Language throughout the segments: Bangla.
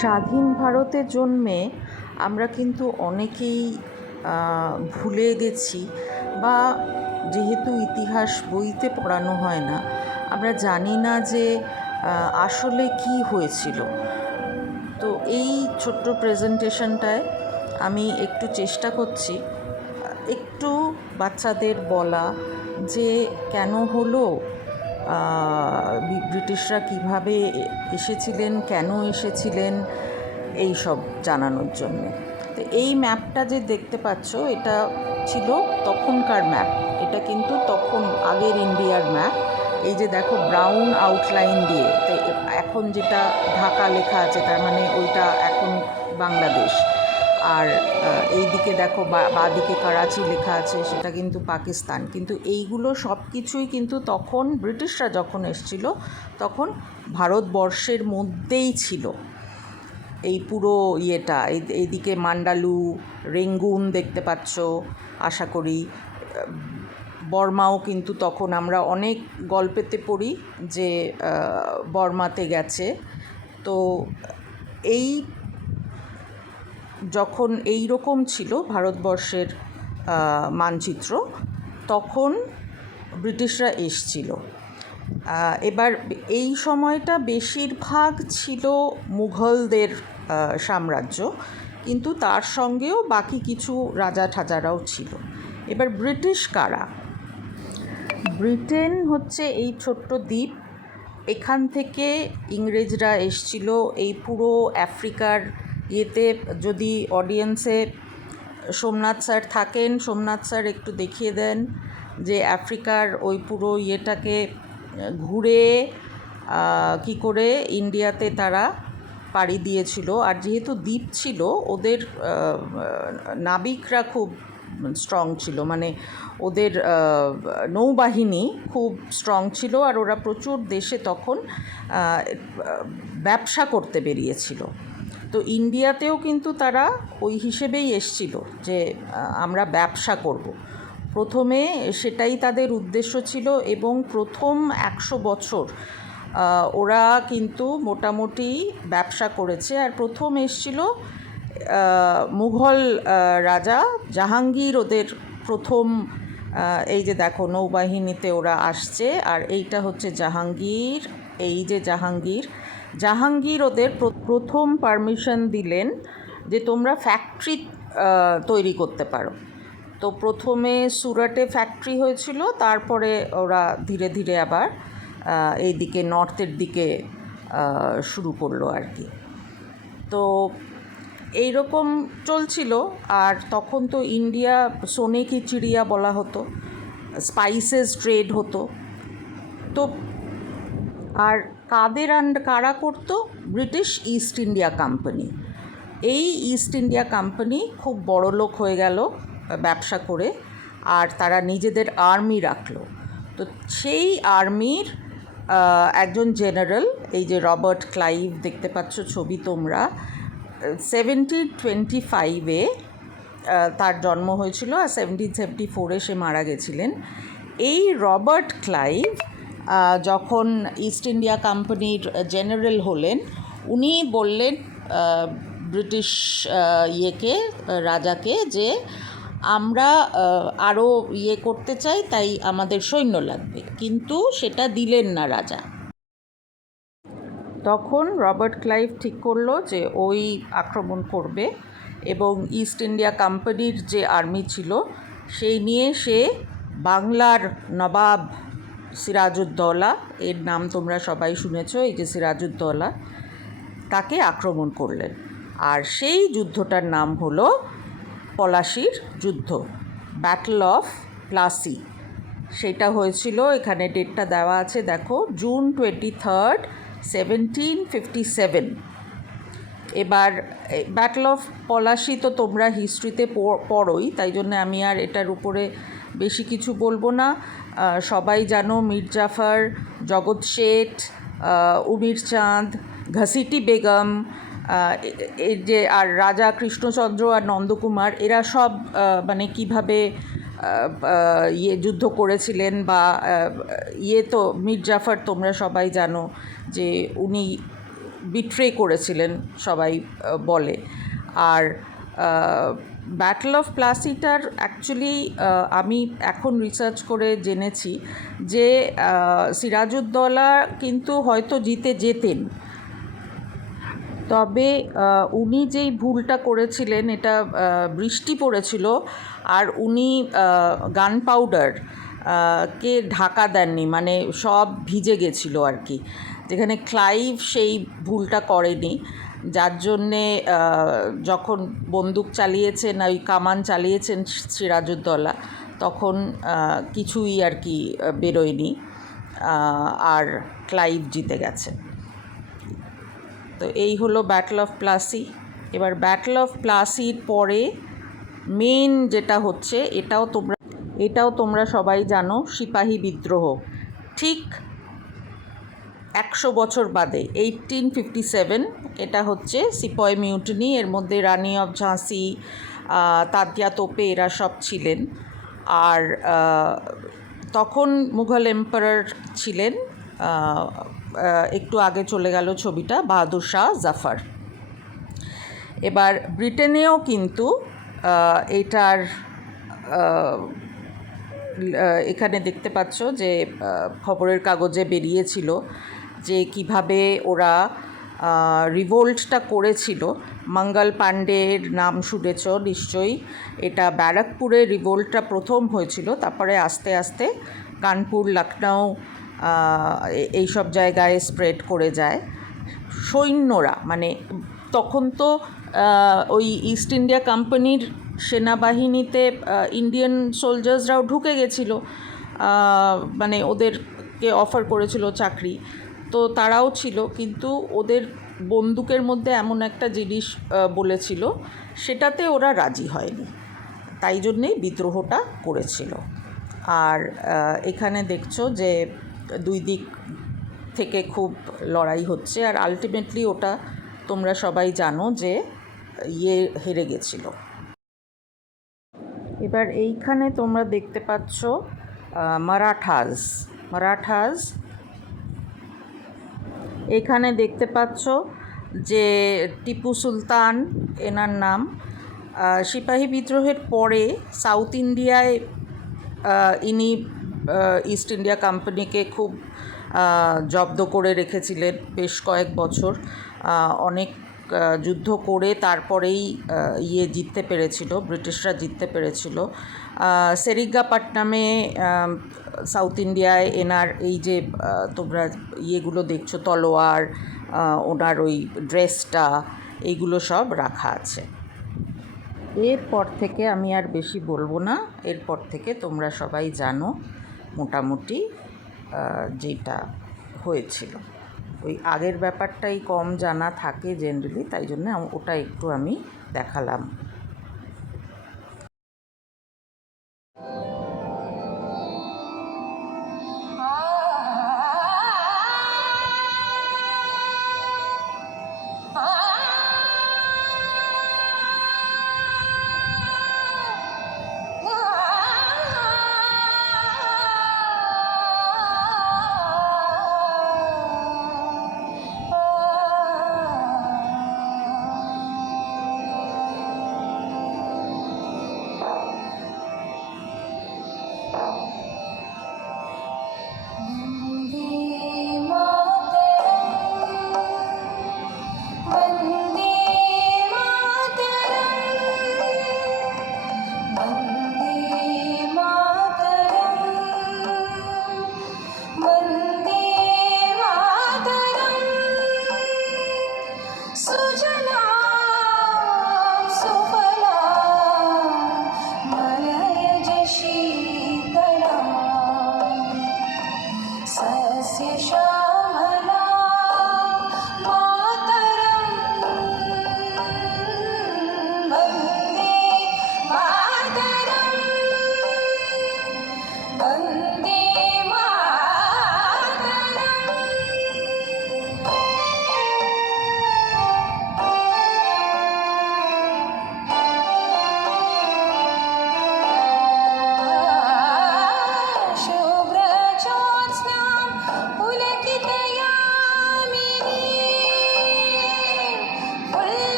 স্বাধীন ভারতে জন্মে আমরা কিন্তু অনেকেই ভুলে গেছি, বা যেহেতু ইতিহাস বইতে পড়ানো হয় না, আমরা জানি না যে আসলে কি হয়েছিল। তো এই ছোট্ট প্রেজেন্টেশনটায় আমি একটু চেষ্টা করছি একটু বাচ্চাদের বলা যে কেন হলো, ব্রিটিশরা কিভাবে এসেছিলেন, কেন এসেছিলেন, এই সব জানানোর জন্যে। তো এই ম্যাপটা যে দেখতে পাচ্ছ, এটা ছিল তখনকার ম্যাপ। এটা কিন্তু তখন আগের ইন্ডিয়ার ম্যাপ। এই যে দেখো ব্রাউন আউটলাইন দিয়ে, তো এখন যেটা ঢাকা লেখা আছে তার মানে ওইটা এখন বাংলাদেশ। আর এই দিকে দেখো বাঁদিকে করাচি লেখা আছে, সেটা কিন্তু পাকিস্তান। কিন্তু এইগুলো সব কিছুই কিন্তু তখন ব্রিটিশরা যখন এসছিল তখন ভারতবর্ষের মধ্যেই ছিল। এই পুরো ইয়েটা, এইদিকে মান্ডালু, রেঙ্গুন দেখতে পাচ্ছ আশা করি। বর্মাও কিন্তু তখন আমরা অনেক গল্পেতে পড়ি যে বর্মাতে গেছে। তো এই যখন এই রকম ছিল ভারতবর্ষের মানচিত্র, তখন ব্রিটিশরা এসছিল। এবার এই সময়টা বেশিরভাগ ছিল মুঘলদের সাম্রাজ্য, কিন্তু তার সঙ্গেও বাকি কিছু রাজা ঠাজারাও ছিল। এবার ব্রিটিশ কারা? ব্রিটেন হচ্ছে এই ছোট্ট দ্বীপ, এখান থেকে ইংরেজরা এসছিল। এই পুরো আফ্রিকার ইয়েতে, যদি অডিয়েন্সে সোমনাথ স্যার থাকেন, সোমনাথ স্যার একটু দেখিয়ে দেন যে আফ্রিকার ওই পুরো ইয়েটাকে ঘুরে কি করে ইন্ডিয়াতে তারা পাড়ি দিয়েছিল। আর যেহেতু দ্বীপ ছিল, ওদের নাবিকরা খুব স্ট্রং ছিল, মানে ওদের নৌবাহিনী খুব স্ট্রং ছিল, আর ওরা প্রচুর দেশে তখন ব্যবসা করতে বেরিয়েছিল। তো ইন্ডিয়াতেও কিন্তু তারা ওই হিসেবেই এসছিল যে আমরা ব্যবসা করব। প্রথমে সেটাই তাদের উদ্দেশ্য ছিল, এবং প্রথম 100 বছর ওরা কিন্তু মোটামুটি ব্যবসা করেছে। আর প্রথম এসছিল মুঘল রাজা জাহাঙ্গীর, ওদের প্রথম। এই যে দেখো নৌবাহিনীতে ওরা আসছে, আর এইটা হচ্ছে জাহাঙ্গীর। এই যে জাহাঙ্গীর ওদের প্রথম পারমিশন দিলেন যে তোমরা ফ্যাক্টরি তৈরি করতে পারো। তো প্রথমে সুরাটে ফ্যাক্টরি হয়েছিল, তারপরে ওরা ধীরে ধীরে আবার এই দিকে নর্থের দিকে শুরু করলো আর কি। তো এই রকম চলছিল। আর তখন তো ইন্ডিয়া সোনে কি চিড়িয়া বলা হতো, স্পাইসেস ট্রেড হতো। তো আর কারা করতো? British east India company. এই ইস্ট ইন্ডিয়া কোম্পানি খুব বড়লোক হয়ে গেল ব্যবসা করে, আর তারা নিজেদের আর্মি রাখলো। তো সেই আর্মির একজন জেনারেল, এই যে রবার্ট ক্লাইভ দেখতে পাচ্ছ ছবি তোমরা, 1725-এ তার জন্ম হয়েছিল, আর 1774-এ সে মারা গেছিলেন। এই রবার্ট ক্লাইভ যখন ইস্ট ইন্ডিয়া কোম্পানির জেনারেল হলেন, উনি বললেন ব্রিটিশ রাজাকে যে আমরা আরও করতে চাই, তাই আমাদের সৈন্য লাগবে। কিন্তু সেটা দিলেন না রাজা। তখন রবার্ট ক্লাইভ ঠিক করলো যে ওই আক্রমণ করবে, এবং ইস্ট ইন্ডিয়া কোম্পানির যে আর্মি ছিল সেই নিয়ে সে বাংলার নবাব সিরাজউদ্দৌলা, এর নাম তোমরা সবাই শুনেছো, এই যে সিরাজউদ্দৌলা, তাকে আক্রমণ করলেন। আর সেই যুদ্ধটার নাম হলো পলাশির যুদ্ধ, ব্যাটল অফ প্লাসি। সেটা হয়েছিল, এখানে ডেটটা দেওয়া আছে দেখো, জুন 23, 1757। এবার ব্যাটল অফ পলাশি তো তোমরা হিস্ট্রিতে পড়োই, তাই জন্য আমি আর এটার উপরে বেশি কিছু বলবো না। সবাই জানো মীর জাফর, জগৎ শেঠ, উমির চাঁদ, ঘসিটি বেগম, এই যে আর রাজা কৃষ্ণচন্দ্র আর নন্দকুমার, এরা সব মানে কীভাবে যুদ্ধ করেছিলেন। বা তো মীর জাফর তোমরা সবাই জানো যে উনি বিট্রে করেছিলেন সবাই বলে। আর ব্যাটল অফ প্লাসিটার অ্যাকচুয়ালি আমি এখন রিসার্চ করে জেনেছি যে সিরাজউদ্দৌলা কিন্তু হয়তো জিতে যেতেন, তবে উনি যেই ভুলটা করেছিলেন, এটা বৃষ্টি পড়েছিল আর উনি গান পাউডার কে ঢাকা দেননি, মানে সব ভিজে গেছিলো আর কি, যেখানে ক্লাইভ সেই ভুলটা করেনি, যার জন্যে যখন বন্দুক চালিয়েছেন, ওই কামান চালিয়েছেন সিরাজউদ্দৌলা, তখন কিছুই আর কি বেরোয়নি, আর ক্লাইভ জিতে গেছে। তো এই হলো ব্যাটল অফ প্লাসি। এবার ব্যাটল অফ প্লাসির পরে মেন যেটা হচ্ছে, এটাও তোমরা সবাই জানো, সিপাহী বিদ্রোহ। ঠিক 100 বছর বাদে 1857 এটা হচ্ছে সিপাহী মিউটিনি। এর মধ্যে রানী অফ ঝাঁসি, তাতিয়া তোপে এরা সব ছিলেন। আর তখন মুঘল এম্পারার ছিলেন, একটু আগে চলে গেল ছবিটা, বাহাদুর শাহ জাফর। এবার ব্রিটেনেও কিন্তু এটার এখানে দেখতে পাচ্ছ যে খবরের কাগজে বেরিয়েছিল যে কিভাবে ওরা রিভোল্টটা করেছিল। মঙ্গল পাণ্ডের নাম শুনেছ নিশ্চয়ই, এটা ব্যারাকপুরে রিভোল্টটা প্রথম হয়েছিল, তারপরে আস্তে আস্তে কানপুর, লখনউ এইসব জায়গায় স্প্রেড করে যায়। সৈন্যরা, মানে তখন তো ওই ইস্ট ইন্ডিয়া কোম্পানির সেনাবাহিনীতে ইন্ডিয়ান সোলজার্সরাও ঢুকে গেছিলো, মানে ওদেরকে অফার করেছিল চাকরি, তো তারাও ছিল, কিন্তু ওদের বন্দুকের মধ্যে এমন একটা জিনিস বলেছিল, সেটাতে ওরা রাজি হয়নি, তাই জন্যেই বিদ্রোহটা করেছিল। আর এখানে দেখছো যে দুই দিক থেকে খুব লড়াই হচ্ছে, আর আলটিমেটলি ওটা তোমরা সবাই জানো যে হেরে গেছিল। এবার এইখানে তোমরা দেখতে পাচ্ছ মারাঠাস। এখানে দেখতে পাচ্ছ যে টিপু সুলতান, এনার নাম। সিপাহী বিদ্রোহের পরে সাউথ ইন্ডিয়ায় ইনি ইস্ট ইন্ডিয়া কোম্পানিকে খুব জব্দ করে রেখেছিলেন বেশ কয়েক বছর, অনেক যুদ্ধ করে তারপরেই জিততে পেরেছিল, ব্রিটিশরা জিততে পেরেছিল। সেরিঙ্গাপট্টনামে সাউথ ইন্ডিয়ায় এনার এই যে তোমরা ইয়েগুলো দেখছো, তলোয়ার, ওনার ওই ড্রেসটা, এইগুলো সব রাখা আছে। এরপর থেকে আমি আর বেশি বলবো না, এরপর থেকে তোমরা সবাই জানো মোটামুটি যেটা হয়েছিল। ওই আগের ব্যাপারটাই কম জানা থাকে জেনারেলি, তাই জন্য ওটা একটু আমি দেখালাম।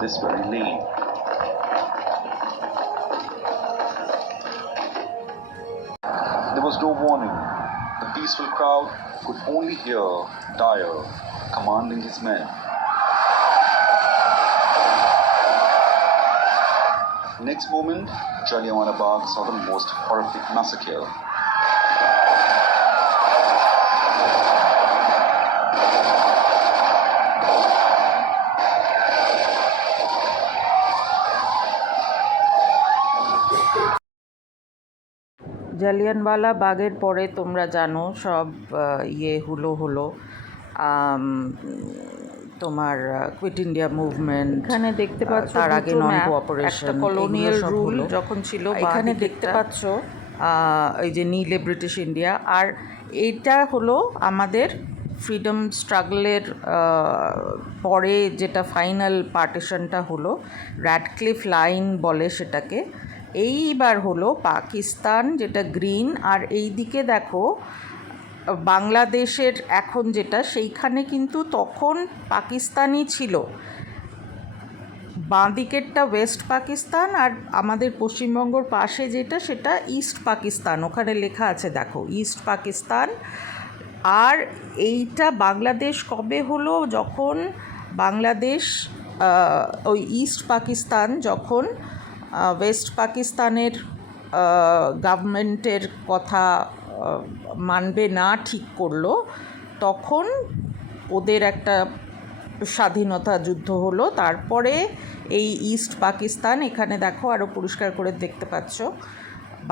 this very lane. There was no warning. The peaceful crowd could only hear Dyer commanding his men. Next moment, Jallianwala Bagh saw the most horrific massacre. Jallianwala বাগের পরে তোমরা জানো সব হলো তোমার কুইট ইন্ডিয়া মুভমেন্ট, এখানে দেখতে পাচ্ছ তার আগে নন কোঅপারেশন, কলোনিয়াল রুল যখন ছিল এখানে দেখতে পাচ্ছ এই যে নীলে ব্রিটিশ ইন্ডিয়া। আর এইটা হলো আমাদের ফ্রিডম স্ট্রাগলের পরে যেটা ফাইনাল পার্টিশনটা হলো, র্যাডক্লিফ লাইন বলে সেটাকে। এইবার হলো পাকিস্তান, যেটা গ্রিন। আর এই দিকে দেখো বাংলাদেশের এখন যেটা, সেইখানে কিন্তু তখন পাকিস্তানই ছিল। বাঁ দিকেরটা ওয়েস্ট পাকিস্তান, আর আমাদের পশ্চিমবঙ্গর পাশে যেটা সেটা ইস্ট পাকিস্তান। ওখানে লেখা আছে দেখো ইস্ট পাকিস্তান। আর এইটা বাংলাদেশ কবে হলো, যখন বাংলাদেশ ওই ইস্ট পাকিস্তান যখন ওয়েস্ট পাকিস্তানের গভর্নমেন্টের কথা মানবে না ঠিক করলো, তখন ওদের একটা স্বাধীনতা যুদ্ধ হলো। তারপরে এই ইস্ট পাকিস্তান, এখানে দেখো আরও পরিষ্কার করে দেখতে পাচ্ছ,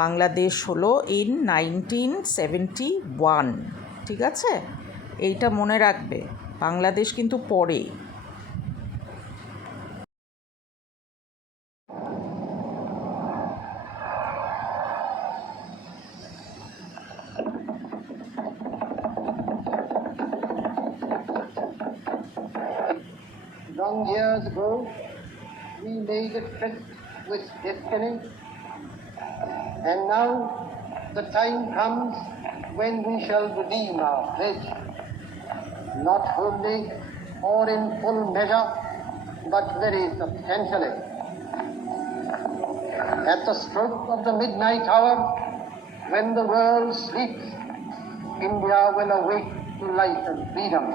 বাংলাদেশ হলো ইন 1971। ঠিক আছে, এইটা মনে রাখবে, বাংলাদেশ কিন্তু পরে। Long years ago, we made a tryst with destiny, and now the time comes when we shall redeem our pledge, not wholly or in full measure, but very substantially. At the stroke of the midnight hour, when the world sleeps, India will awake to life and freedom.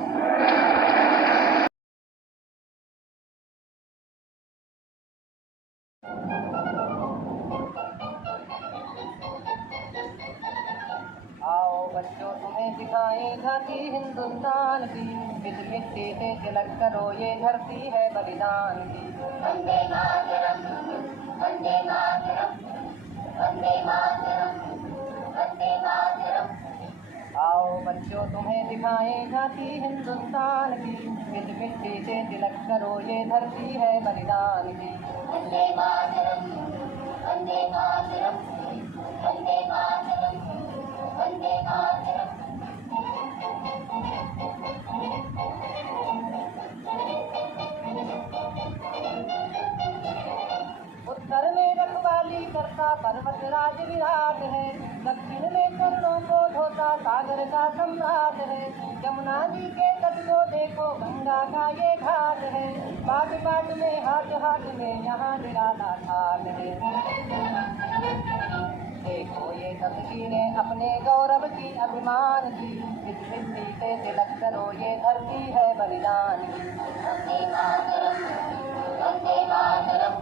बच्चों तुम्हें दिखाएं झांकी हिंदुस्तान की, इस मिट्टी से तिलक करो ये धरती है बलिदान की। वंदे मातरम, वंदे मातरम, वंदे मातरम, वंदे मातरम। आओ बच्चों तुम्हें दिखाएं झांकी हिंदुस्तान की, इस मिट्टी से तिलक करो ये धरती है बलिदान की। वंदे मातरम, वंदे मातरम, वंदे मातरम, वंदे मातरम। उत्तर में रखवाली करता पर्वत राज विराट है, दक्षिण में चरणों को धोता सागर का सम्राट है। यमुना जी के तट को देखो गंगा का ये घाट है, बाट बाट में हाथ हाथ में यहाँ निराला ठाट है। देखो ये तस्वीरें अपने गौरव की अभिमान की, इस मिट्टी से तिलक करो ये धरती है बलिदान की। वंदे मातरम, वंदे मातरम,